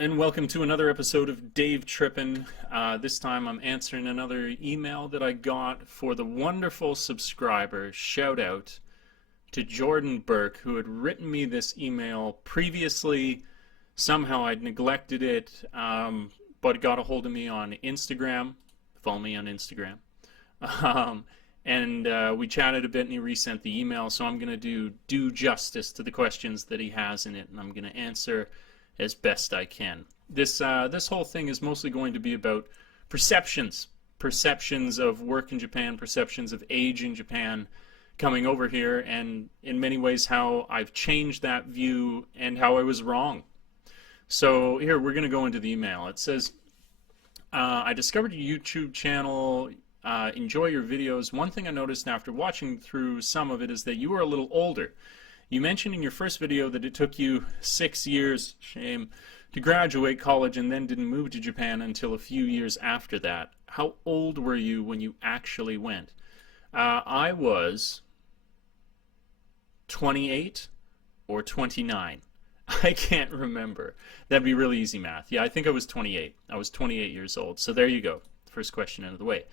and welcome to another episode of Dave Trippin. This time I'm answering another email that I got for the wonderful subscriber. Shout out to Jordan Burke, who had written me this email previously. Somehow I'd neglected it, but got a hold of me on Instagram. Follow me on Instagram. And we chatted a bit, and he resent the email, so I'm going to do justice to the questions that he has in it, and I'm going to answer as best I can. This whole thing is mostly going to be about perceptions of work in Japan, perceptions of age in Japan, coming over here, and in many ways how I've changed that view and how I was wrong. So here, we're going to go into the email. It says, I discovered your YouTube channel, enjoy your videos. One thing I noticed after watching through some of it is that you are a little older. You mentioned in your first video that it took you 6 years, shame, to graduate college and then didn't move to Japan until a few years after that. How old were you when you actually went? I was 28 or 29. I can't remember. That'd be really easy math. Yeah, I think I was 28. I was 28 years old. So there you go. First question out of the way.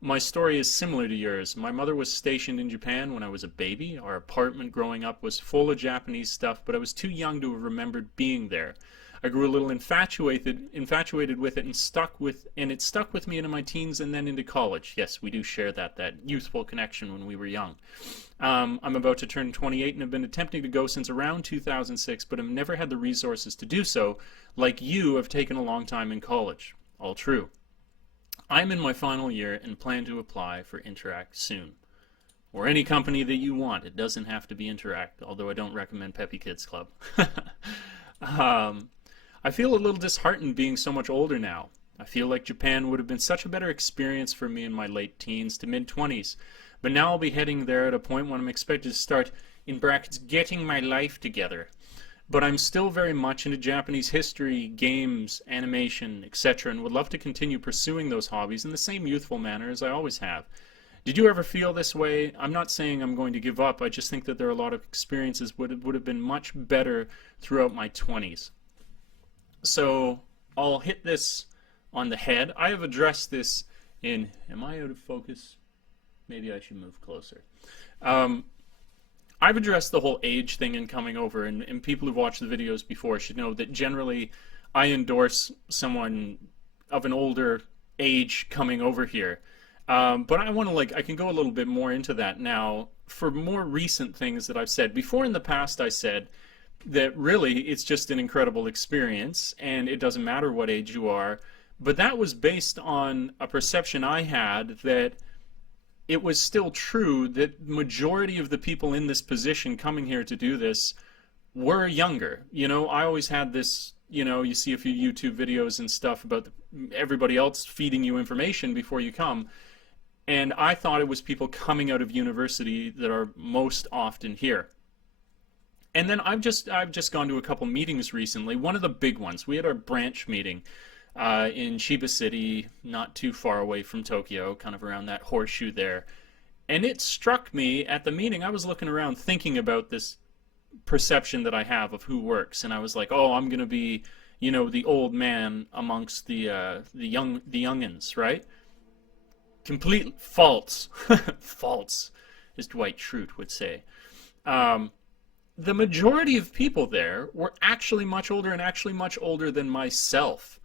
My story is similar to yours. My mother was stationed in Japan when I was a baby. Our apartment growing up was full of Japanese stuff, but I was too young to have remembered being there. I grew a little infatuated with it, and it stuck with me into my teens and then into college. Yes, we do share that youthful connection when we were young. I'm about to turn 28 and have been attempting to go since around 2006, but have never had the resources to do so. Like you, have taken a long time in college. All true. I'm in my final year and plan to apply for Interact soon. Or any company that you want. It doesn't have to be Interact, although I don't recommend Peppy Kids Club. I feel a little disheartened being so much older now. I feel like Japan would have been such a better experience for me in my late teens to mid-20s. But now I'll be heading there at a point when I'm expected to start, in brackets, getting my life together. But I'm still very much into Japanese history, games, animation, etc., and would love to continue pursuing those hobbies in the same youthful manner as I always have. Did you ever feel this way? I'm not saying I'm going to give up. I just think that there are a lot of experiences would have been much better throughout my 20s. So I'll hit this on the head. I have addressed this in... Am I out of focus? Maybe I should move closer. I've addressed the whole age thing in coming over, and people who've watched the videos before should know that generally I endorse someone of an older age coming over here. But I want to, I can go a little bit more into that now for more recent things that I've said. Before in the past I said that really it's just an incredible experience and it doesn't matter what age you are. But that was based on a perception I had that it was still true that majority of the people in this position coming here to do this were younger. You know, I always had this, you see a few YouTube videos and stuff about everybody else feeding you information before you come. And I thought it was people coming out of university that are most often here. And then I've just gone to a couple meetings recently. One of the big ones, we had our branch meeting in Chiba City, not too far away from Tokyo, kind of around that horseshoe there. And it struck me at the meeting, I was looking around thinking about this perception that I have of who works, and I was like, oh, I'm going to be, the old man amongst the youngins, right? Complete false. False, as Dwight Schrute would say. The majority of people there were actually much older and actually much older than myself.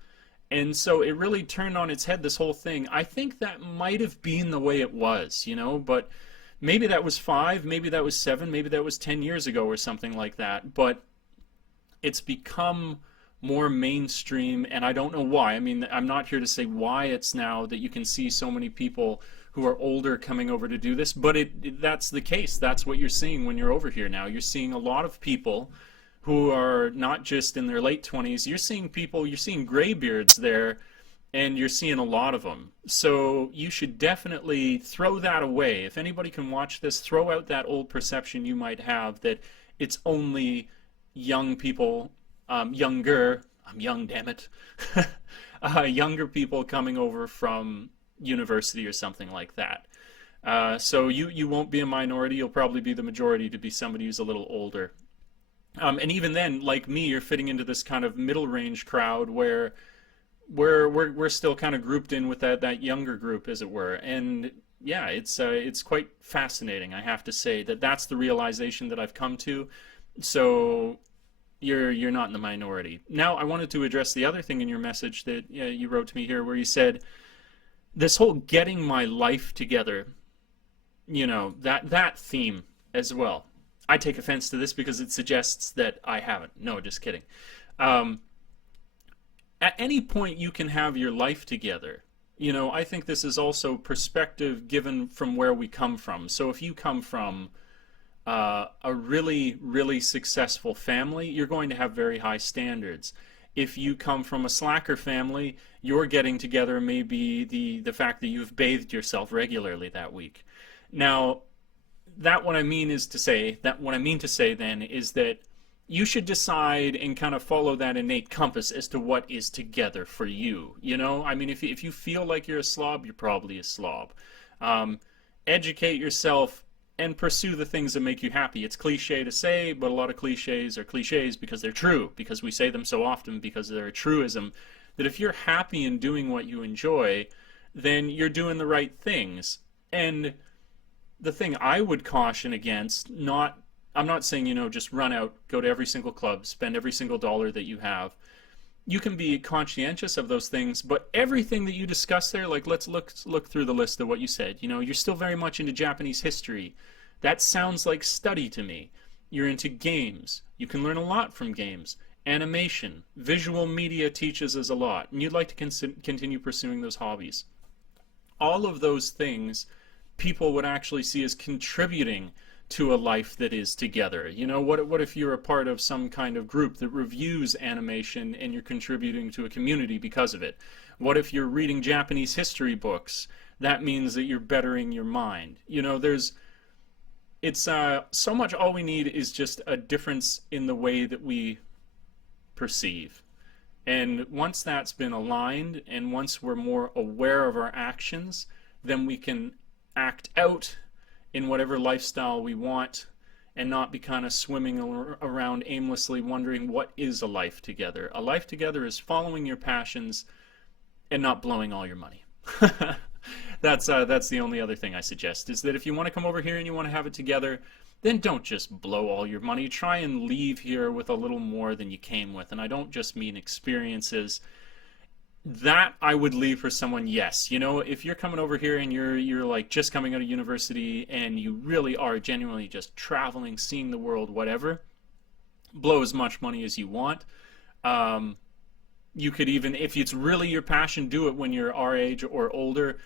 And so it really turned on its head, this whole thing. I think that might have been the way it was, but maybe that was 5, maybe that was 7, maybe that was 10 years ago or something like that. But it's become more mainstream, and I don't know why. I mean, I'm not here to say why it's now that you can see so many people who are older coming over to do this, but that's the case. That's what you're seeing when you're over here now. You're seeing a lot of people who are not just in their late 20s. You're seeing graybeards there, and you're seeing a lot of them. So you should definitely throw that away. If anybody can watch this, throw out that old perception you might have that it's only young people, younger, I'm young, damn it, younger people coming over from university or something like that. So you won't be a minority. You'll probably be the majority to be somebody who's a little older. And even then, like me, you're fitting into this kind of middle range crowd where we're still kind of grouped in with that younger group, as it were. And yeah, it's quite fascinating. I have to say that that's the realization that I've come to. So you're not in the minority. Now, I wanted to address the other thing in your message that you wrote to me here, where you said this whole getting my life together, that theme as well. I take offense to this because it suggests that I haven't. No, just kidding. Um, at any point you can have your life together. I think this is also perspective given from where we come from. So if you come from a really, really successful family, you're going to have very high standards. If you come from a slacker family, your getting together may be the fact that you've bathed yourself regularly that week. Now, what I mean to say then is that you should decide and kind of follow that innate compass as to what is together for you. I mean, if you feel like you're a slob, you're probably a slob. Educate yourself and pursue the things that make you happy. It's cliche to say, but a lot of cliches are cliches because they're true, because we say them so often, because they're a truism, that if you're happy in doing what you enjoy, then you're doing the right things. And the thing I would caution against, I'm not saying, just run out, go to every single club, spend every single dollar that you have. You can be conscientious of those things, but everything that you discuss there, like let's look through the list of what you said. You're still very much into Japanese history. That sounds like study to me. You're into games. You can learn a lot from games. Animation, visual media teaches us a lot, and you'd like to continue pursuing those hobbies. All of those things people would actually see as contributing to a life that is together. What if you're a part of some kind of group that reviews animation and you're contributing to a community because of it? What if you're reading Japanese history books? That means that you're bettering your mind. It's so much. All we need is just a difference in the way that we perceive. And once that's been aligned, and once we're more aware of our actions, then we can act out in whatever lifestyle we want and not be kind of swimming around aimlessly wondering what is a life together. A life together is following your passions and not blowing all your money. That's the only other thing I suggest, is that if you want to come over here and you want to have it together, then don't just blow all your money. Try and leave here with a little more than you came with. And I don't just mean experiences. That I would leave for someone, yes. If you're coming over here and you're like just coming out of university and you really are genuinely just traveling, seeing the world, whatever, blow as much money as you want. You could even, if it's really your passion, do it when you're our age or older.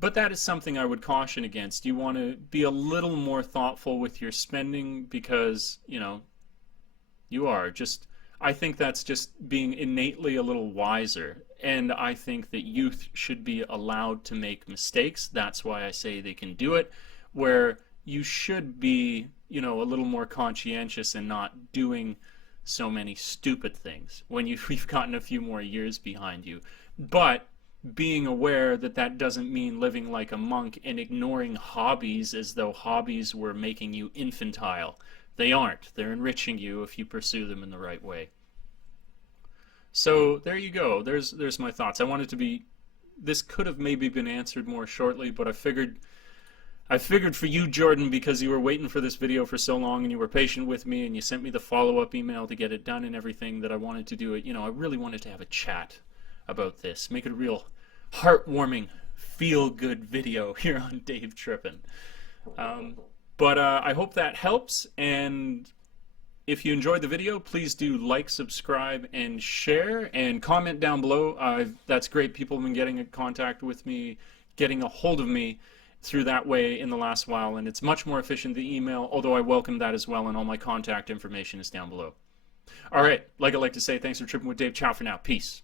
But that is something I would caution against. You want to be a little more thoughtful with your spending because, you are just, I think that's just being innately a little wiser. And I think that youth should be allowed to make mistakes. That's why I say they can do it, where you should be, a little more conscientious and not doing so many stupid things when you've gotten a few more years behind you. But being aware that that doesn't mean living like a monk and ignoring hobbies as though hobbies were making you infantile. They aren't. They're enriching you if you pursue them in the right way. So there you go. There's my thoughts. I wanted to be. This could have maybe been answered more shortly, but I figured for you, Jordan, because you were waiting for this video for so long and you were patient with me and you sent me the follow-up email to get it done and everything, that I wanted to do it. I really wanted to have a chat about this, make it a real heartwarming, feel-good video here on Dave Trippin. But I hope that helps, and if you enjoyed the video, please do like, subscribe, and share, and comment down below. That's great. People have been getting in contact with me, getting a hold of me through that way in the last while, and it's much more efficient than email, although I welcome that as well, and all my contact information is down below. All right, like I like to say, thanks for tripping with Dave. Ciao for now. Peace.